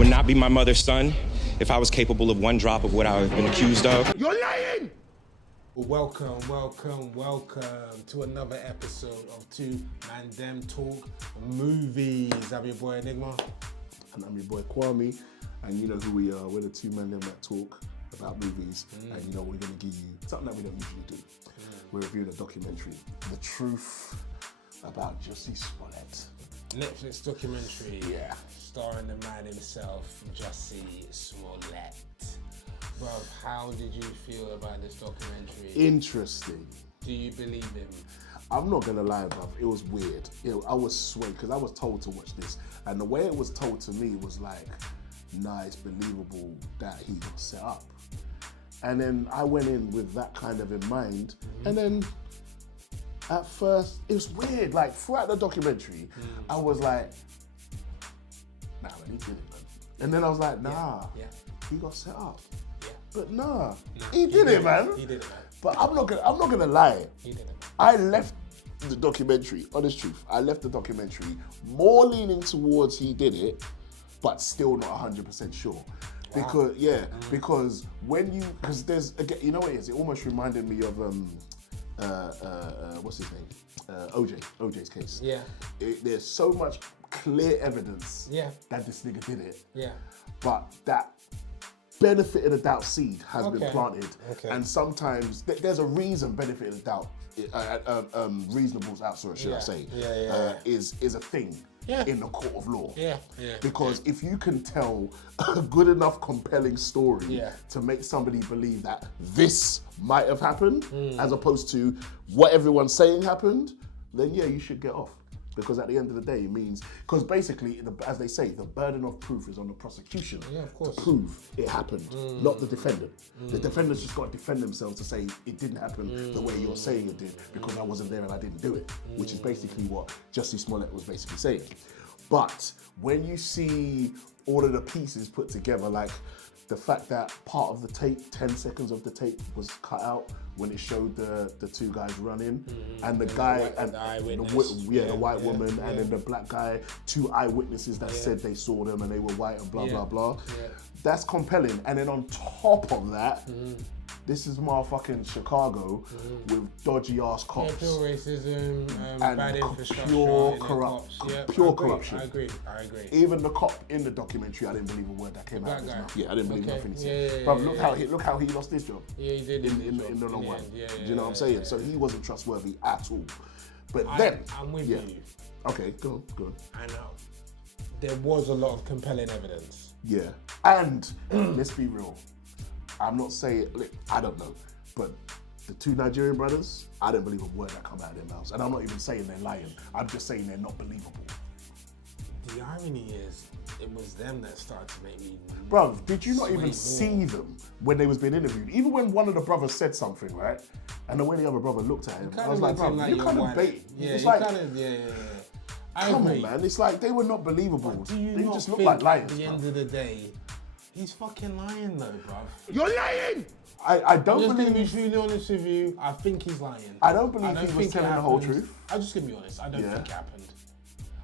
would not be my mother's son if I was capable of one drop of what I have been accused of. You're lying! Welcome to another episode of Two ManDem Talk Movies. I'm your boy Enigma. And I'm your boy Kwame. And you know who we are. We're the two ManDem that talk about movies. And you know we're going to give you something that we don't usually do. We're reviewing a documentary, The Truth About Jussie Smollett. Netflix documentary. Yeah. Starring the man himself, Jussie Smollett. Bruv, how did you feel about this documentary? Interesting. Do you believe him? I'm not gonna lie, bruv, it was weird. I was swayed because I was told to watch this. And the way it was told to me was like, nah, it's believable that he got set up. And then I went in with that kind of in mind. And then at first, it was weird. Like throughout the documentary, I was like, nah, man, he did it, man. And then I was like, nah, he got set up. Yeah. But nah, he did it, man. He did it, man. But I'm not gonna lie. He did it, man. I left the documentary, honest truth, I left the documentary more leaning towards he did it, but still not 100% sure. Wow. Because because there's, again, you know what it is? It almost reminded me of, what's his name? OJ's case. Yeah. There's so much clear evidence that this nigga did it. Yeah. But that benefit of the doubt seed has been planted. Okay. And sometimes there's a reason benefit of the doubt, reasonable doubt, should I say, is a thing in the court of law. Because if you can tell a good enough compelling story to make somebody believe that this might have happened, as opposed to what everyone's saying happened, then you should get off. Because at the end of the day, it means, because basically, as they say, the burden of proof is on the prosecution to prove it happened, not the defendant. The defendant's just got to defend themselves to say it didn't happen the way you're saying it did because I wasn't there and I didn't do it, which is basically what Jussie Smollett was basically saying. But when you see all of the pieces put together, like the fact that part of the tape, 10 seconds of the tape was cut out when it showed the two guys running, and the guy, the white woman, and then the black guy, two eyewitnesses that said they saw them and they were white and blah, blah, blah. That's compelling. And then on top of that, this is motherfucking Chicago with dodgy ass cops. Pure racism, and bad infrastructure, pure corruption. I agree. Even the cop in the documentary, I didn't believe a word that came out of his mouth. I didn't believe nothing he said. But look how he lost his job. Yeah, he did. In the long run. Do you know what I'm saying? So he wasn't trustworthy at all. But I'm with you. Okay, go on. I know. There was a lot of compelling evidence. Yeah, and let's be real. I'm not saying, look, I don't know, but the two Nigerian brothers, I don't believe a word that come out of their mouths. And I'm not even saying they're lying. I'm just saying they're not believable. The irony is, it was them that started to make me... Bro, did you not even see them when they was being interviewed? Even when one of the brothers said something, right? And the way the other brother looked at him, I was like, bro, you kind of bait. It's like, come on, man. It's like they were not believable. They just look like liars. At the end of the day, he's fucking lying though, bruv. You're lying! I don't believe... I'm just being honest with you, I think he's lying. I don't believe he was telling the whole truth. I'm just gonna be honest, I don't think it happened.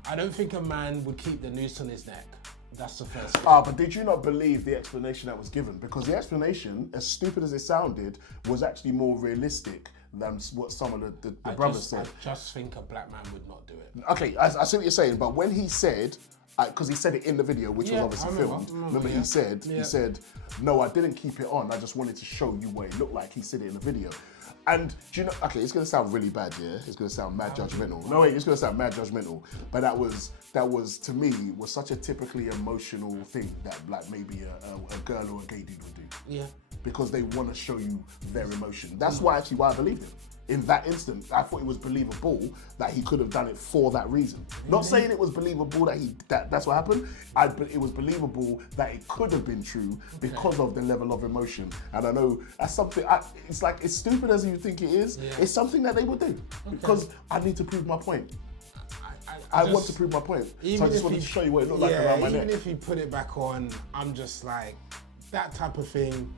I don't think a man would keep the noose on his neck. That's the first thing. But did you not believe the explanation that was given? Because the explanation, as stupid as it sounded, was actually more realistic than what some of the brothers said. I just think a black man would not do it. Okay, I see what you're saying, but when he said, because he said it in the video, which was obviously filmed. Remember he said, no, I didn't keep it on. I just wanted to show you what it looked like. He said it in the video. And do you know, okay, it's gonna sound really bad, yeah? It's gonna sound mad judgmental. No, wait, it's gonna sound mad judgmental. But that was to me, was such a typically emotional thing that like maybe a girl or a gay dude would do. Yeah. Because they want to show you their emotion. That's why I believed him. In that instant, I thought it was believable that he could have done it for that reason. Not saying it was believable that that's what happened. It was believable that it could have been true because of the level of emotion. And I know that's something. It's like as stupid as you think it is. Yeah. It's something that they would do because I need to prove my point. I want to prove my point. So I just wanted to show you what it looked like around my neck. Even if you put it back on, I'm just like that type of thing.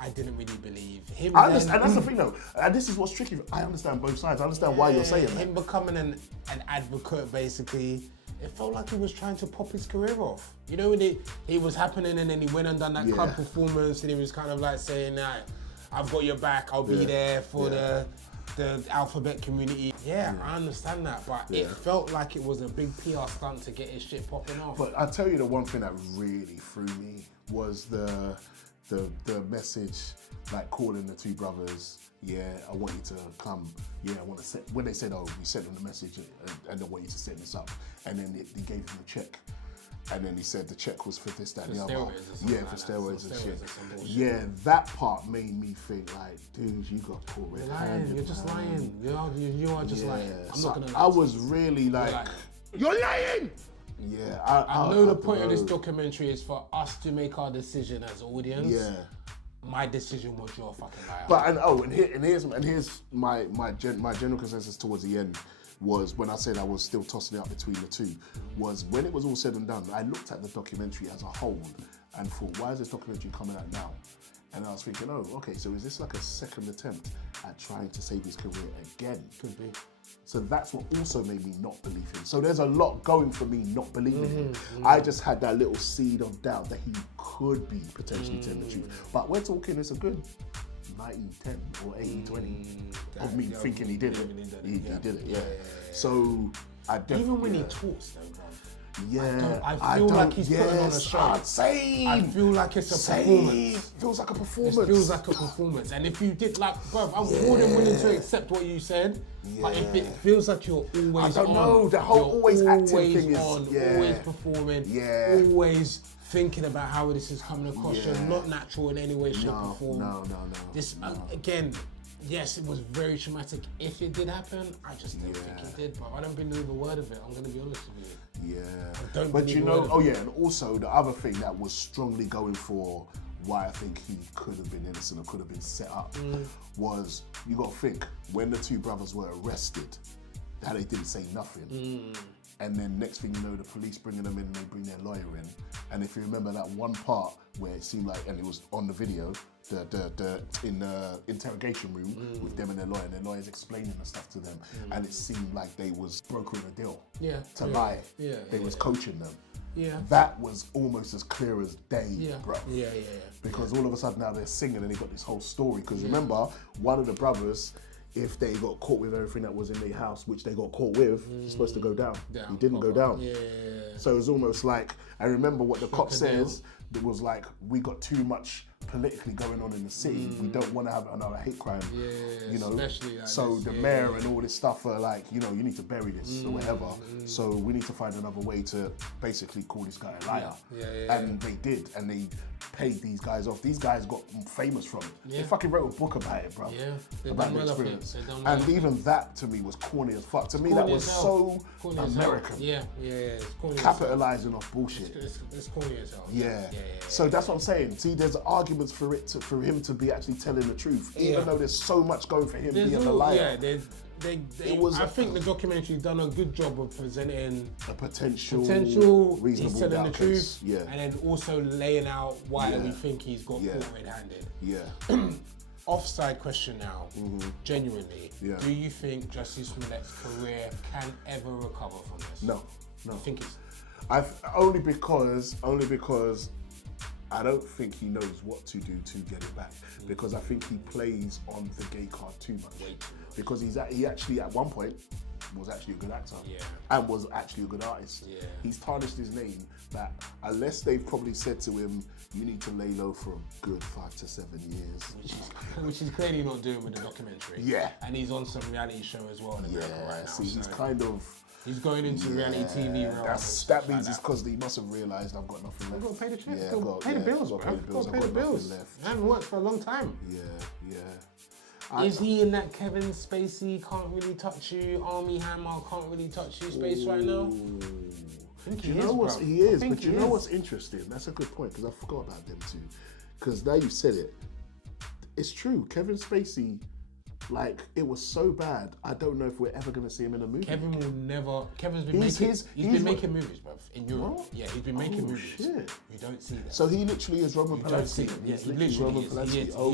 I didn't really believe him. I understand, and that's the thing though. And this is what's tricky. I understand both sides. I understand why you're saying that. Him becoming an advocate basically it felt like he was trying to pop his career off. You know, when it was happening and then he went and done that club performance and he was kind of like saying that, I've got your back, I'll be there for the alphabet community. Yeah, I understand that, but it felt like it was a big PR stunt to get his shit popping off. But I'll tell you the one thing that really threw me was the message, like calling the two brothers, I want you to come, I want to set, when they said, we sent them the message and I want you to set this up, and then they gave him a check. And then he said the check was for this, that, and the other. For steroids and shit. Yeah, that part made me think like, dude, you got caught red-handed. You're just lying. You are just lying. I'm not gonna lie. I was really like, you're lying! Yeah, I know the point of this documentary is for us to make our decision as audience. Yeah. My decision was your fucking liar. But here's my general consensus towards the end. Was when I said I was still tossing it up between the two, was when it was all said and done, I looked at the documentary as a whole and thought, why is this documentary coming out now? And I was thinking, okay, so is this like a second attempt at trying to save his career again? Could be. So that's what also made me not believe him. So there's a lot going for me not believing him. I just had that little seed of doubt that he could be potentially telling the truth. But we're talking, it's a good 90-10 or 80-20 of me thinking he did it. He did it, yeah. So I definitely... Even when he talks though, bro. Yeah. I feel like he's putting on a show. Same. I feel like it's a performance. Feels like a performance. It feels like a performance. And if you did like, bro, I'm more than willing to accept what you said. But if it feels like you're always on. I don't know, the whole always acting thing is... Always performing, always thinking about how this is coming across. You're not natural in any way, shape or form. No. This, again, yes, it was very traumatic. If it did happen, I just don't think it did, bro. I don't believe a word of it. I'm going to be honest with you. Yeah. But you know, and also the other thing that was strongly going for why I think he could have been innocent or could have been set up was, you got to think, when the two brothers were arrested, how they didn't say nothing. And then next thing you know, the police bringing them in and they bring their lawyer in. And if you remember that one part where it seemed like, and it was on the video, in the interrogation room with them and their lawyer's explaining the stuff to them. And it seemed like they was brokering a deal to lie. They was coaching them. That was almost as clear as day, bro. Because all of a sudden now they're singing and they got this whole story. Because remember, one of the brothers, if they got caught with everything that was in their house, which they got caught with, he's supposed to go down. He didn't go down. So it was almost like, I remember what the cop says, it was like, we got too much politically going on in the city. We don't want to have another hate crime, you know. Especially like so this, the mayor and all this stuff are like, you know, you need to bury this or whatever. So we need to find another way to basically call this guy a liar. And they did, and they paid these guys off. These guys got famous from it. They fucking wrote a book about it, bro. About the experience. And even that to me was corny as fuck. To me, that was so American. It's corny. Capitalizing off bullshit. It's corny as hell. So that's what I'm saying. See, there's arguments for him to be actually telling the truth, even though there's so much going for him being the liar. I think the documentary's done a good job of presenting a potential reasonable he's telling the truth, and then also laying out why we think he's got caught red-handed. Offside question now, genuinely, do you think Jussie Smollett's career can ever recover from this? No. I think it's... Only because I don't think he knows what to do to get it back, because I think he plays on the gay card too much. Way too much. Because he actually at one point was actually a good actor and was actually a good artist. He's tarnished his name that unless they've probably said to him, you need to lay low for a good 5 to 7 years. Which he's clearly not doing with the documentary. And he's on some reality show as well in America right now. See, he's kind of... He's going into reality TV realm. That means it's because he must have realised I've got nothing left. I've got to pay the check. Pay the bills, bro. I've got to pay the bills. I haven't worked for a long time. Is he in that Kevin Spacey can't really touch you, Army Hammer can't really touch you space right now? I think he is. He is, but you know what's interesting? That's a good point, because I forgot about them too. Because now you said it. It's true, Kevin Spacey, like, it was so bad, I don't know if we're ever going to see him in a movie. Kevin will never... Kevin's been making movies, bruv, in Europe. What? Yeah, he's been making movies. Shit. You don't see that. So he literally is Roman Polanski. He literally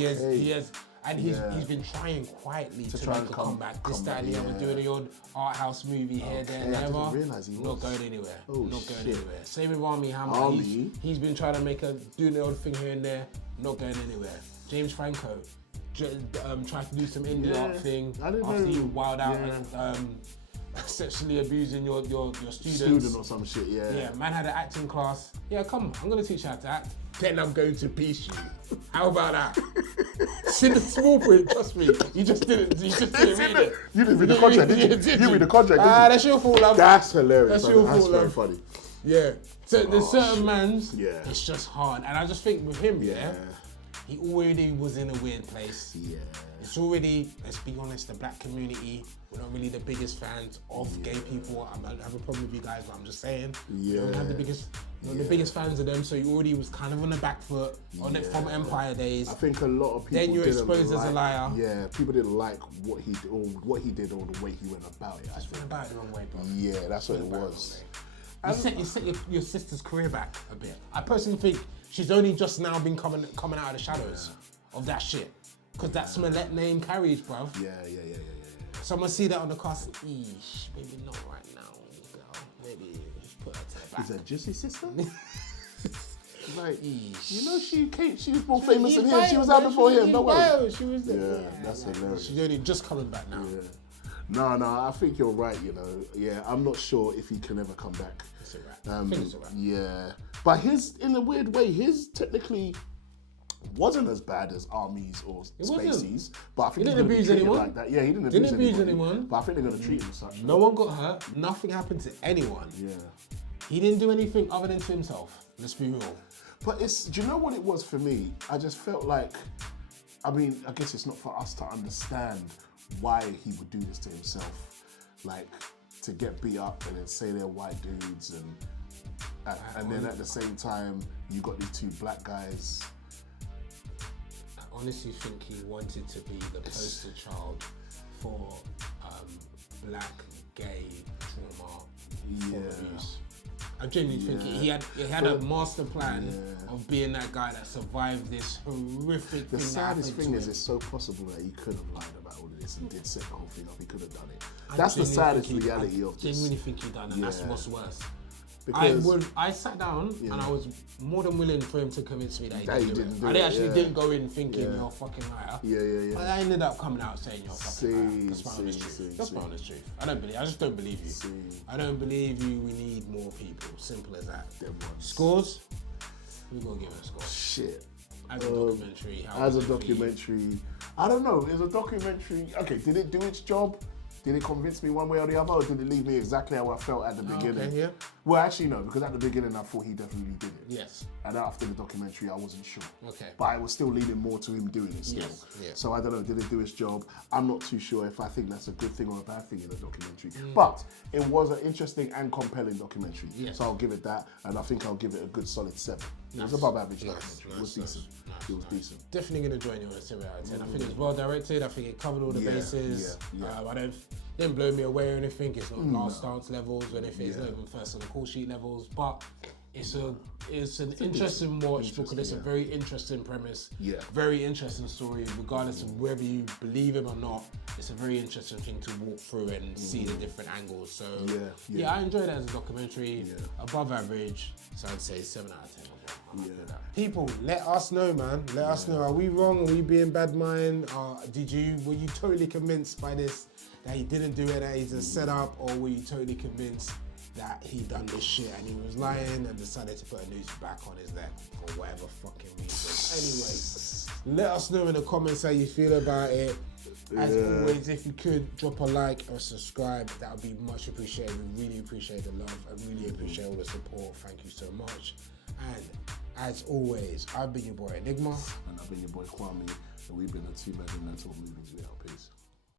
is. He has And he's been trying quietly to make a comeback. This, that, and the other, doing the odd art house movie here, there, and ever. I didn't realise he was. Not going anywhere. Not going anywhere. Same with Army Hammer. He's been trying to do the odd thing here and there, not going anywhere. James Franco tried to do some indie art thing after he wild out and sexually abusing your students. Student or some shit, Yeah, man had an acting class. Yeah, come on, I'm gonna teach you how to act. Then I'm going to piece you. How about that? See the small print, trust me. You just didn't read it. You didn't read the contract, did you? You read the contract, didn't you? That's your fault, love. That's hilarious. That's your fault, very love. funny. Yeah. So there's certain mans, Yeah. it's just hard. And I just think with him, he already was in a weird place. Yeah. It's already, let's be honest, the black community, we're not really the biggest fans of gay people. I don't have a problem with you guys, but I'm just saying, we don't have the biggest fans of them, so he already was kind of on the back foot on it from Empire days. I think a lot of people then you're exposed as a liar. Yeah, people didn't like what he did or the way he went about it. Just went about it the wrong way, bro. Yeah, that's what it was. You set your sister's career back a bit. I personally think she's only just now been coming out of the shadows of that shit. Because that Smollett name carries, bruv. Yeah. Someone see that on the cast, eesh, maybe not right now, girl. Maybe just put her to the back. Is that Jusse's sister? Like, Eesh. you know, she was more famous than him. She was out before him. Don't worry. She was there. Yeah, that's hilarious. She's only just coming back now. Yeah. No, I think you're right, you know. Yeah, I'm not sure if he can ever come back. It's a wrap. I think it's a wrap. Yeah. But in a weird way, his technically wasn't as bad as Armies or Spaceys. But I think he didn't abuse anyone. Like that. Yeah, he didn't abuse anyone. But I think they're going to treat him as such. No one got hurt. Nothing happened to anyone. Yeah. He didn't do anything other than to himself. Let's be real. But do you know what it was for me? I just felt like, I mean, I guess it's not for us to understand why he would do this to himself. Like, to get beat up and then say they're white dudes and then at the same time, you got these two black guys. I honestly think he wanted to be the poster child for black, gay trauma for abuse. I genuinely think he had a master plan of being that guy that survived this horrific thing. The saddest thing is it's so possible that he could have lied about all of this and did set the whole thing up. He could have done it. That's the saddest reality of this. I genuinely think he done, and that's what's worse. Because I sat down and I was more than willing for him to convince me that he didn't do it. I actually didn't go in thinking you're a fucking liar. Yeah. But I ended up coming out saying you're a fucking liar. That's my honest truth. That's my honest truth. I just don't believe you. I don't believe you. We need more people. Simple as that. Scores? We're gonna give it a score. Shit. As a documentary. As a documentary, I don't know. Is a documentary okay? Did it do its job? Did it convince me one way or the other, or did it leave me exactly how I felt at the beginning? Okay, yeah. Well, actually, no, because at the beginning I thought he definitely did it. Yes. And after the documentary, I wasn't sure. Okay. But I was still leaning more to him doing it still. Yes. Yeah. So I don't know, did it do its job? I'm not too sure if I think that's a good thing or a bad thing in a documentary. But it was an interesting and compelling documentary. Yes. So I'll give it that, and I think I'll give it a good solid 7. It was above average documentary. It was decent. It was decent. Definitely going to join you on a 7 out of 10. I think it's well directed. I think it covered all the bases. It didn't blow me away or anything. It's not last dance levels or anything. It's not even first on the call sheet levels. But it's an interesting watch because it's a very interesting premise. Yeah. Very interesting story, regardless of whether you believe him or not. It's a very interesting thing to walk through and see the different angles. So yeah, I enjoyed it as a documentary. Above average. So I'd say 7 out of 10. People, let us know, man. Let us know. Are we wrong? Are we being bad mind? Were you totally convinced by this that he didn't do it, that he's a setup, or were you totally convinced that he done this shit and he was lying and decided to put a noose back on his neck for whatever fucking reason? Anyway, let us know in the comments how you feel about it. As always, if you could drop a like or subscribe, that would be much appreciated. We really appreciate the love. I really appreciate all the support. Thank you so much. And as always, I've been your boy Enigma. And I've been your boy Kwame. And we've been the Two ManDem Talk Movies. We out. Peace.